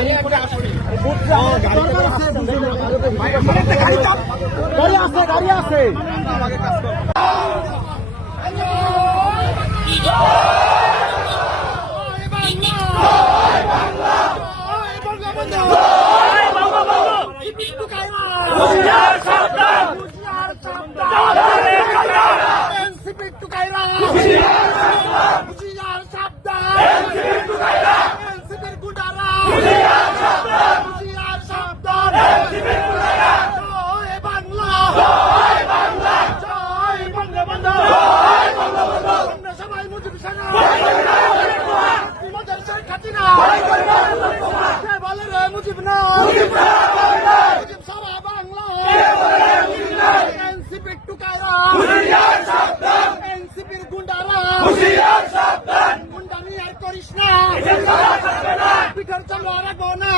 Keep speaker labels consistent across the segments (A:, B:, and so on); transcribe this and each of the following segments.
A: গাড়ি আছে গাড়ি আছে
B: সবাই মুজিব সেনা তোমাদের সেই খাতিনা কে বলে রে মুজিব না মুজিব সারা বাংলা এনসিপির টুকাইরা এনসিপির গুন্ডারা গুন্ডামি আর করিস না পিঠের চামড়া রাখব না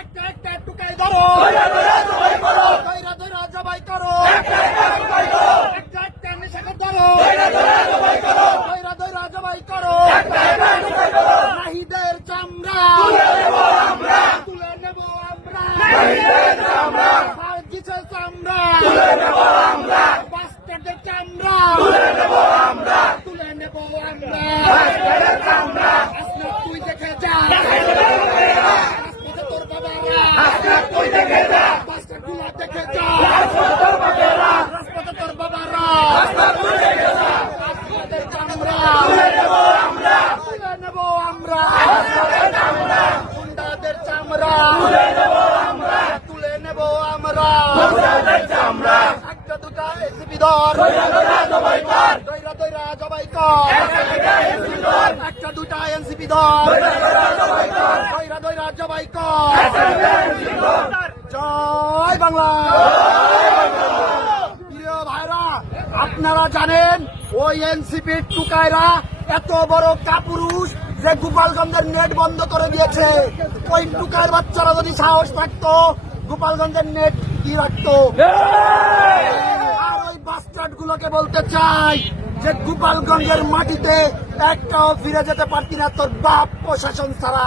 B: একটা একটা টুকাই ধরো আমরা একটা দুটা এসিপি দৈরা দৈরা জবাই কর। একটা, দুটা এনসিপি ধর দৈরা দৈরা জবাই কর। বাংলা। ভাইরা, আপনারা জানেন, ওই এনসিপির টুকাইরা এত বড় কাপুরুষ যে গোপালগঞ্জের নেট বন্ধ করে দিয়েছে। ওই টুকার বাচ্চারা যদি সাহস থাকতো গোপালগঞ্জের নেট কি রাখতো? আর ওই বাস্টার্ড গুলোকে বলতে চাই যে গোপালগঞ্জের মাটিতে একটাও ফিরে যেতে পারতি না তোর বাপ প্রশাসন ছাড়া।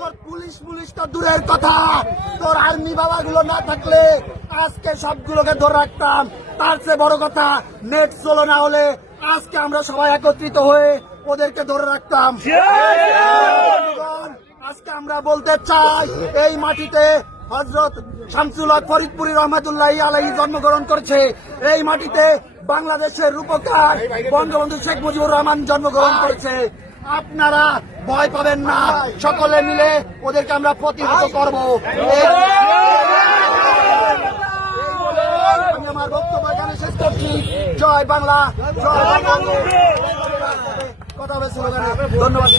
B: তোর পুলিশ পুলিশ তো দূরের কথা। তোর আর্মি বাবা গুলো না থাকলে আজকে সবগুলোকে ধরে রাখতাম। তার চেয়ে বড় কথা, নেট চলো না হলে আজকে আমরা সবাই একত্রিত হয়ে ওদেরকে ধরে রাখতাম। আজকে আমরা বলতে চাই, এই মাটিতে হজরত শামসুল ফরিদপুরি রহমতুল্লাহ আলাই জন্মগ্রহণ করেছে। এই মাটিতে বাংলাদেশের রূপকার বঙ্গবন্ধু শেখ মুজিবুর রহমান জন্মগ্রহণ করেছে আপনারা ভয় পাবেন না সকলে মিলে ওদেরকে আমরা প্রতিহত করব এই- এই বলে আমি আমার বক্তব্য এখানে শেষ করছি জয় বাংলা জয় কথা হবে ধন্যবাদ।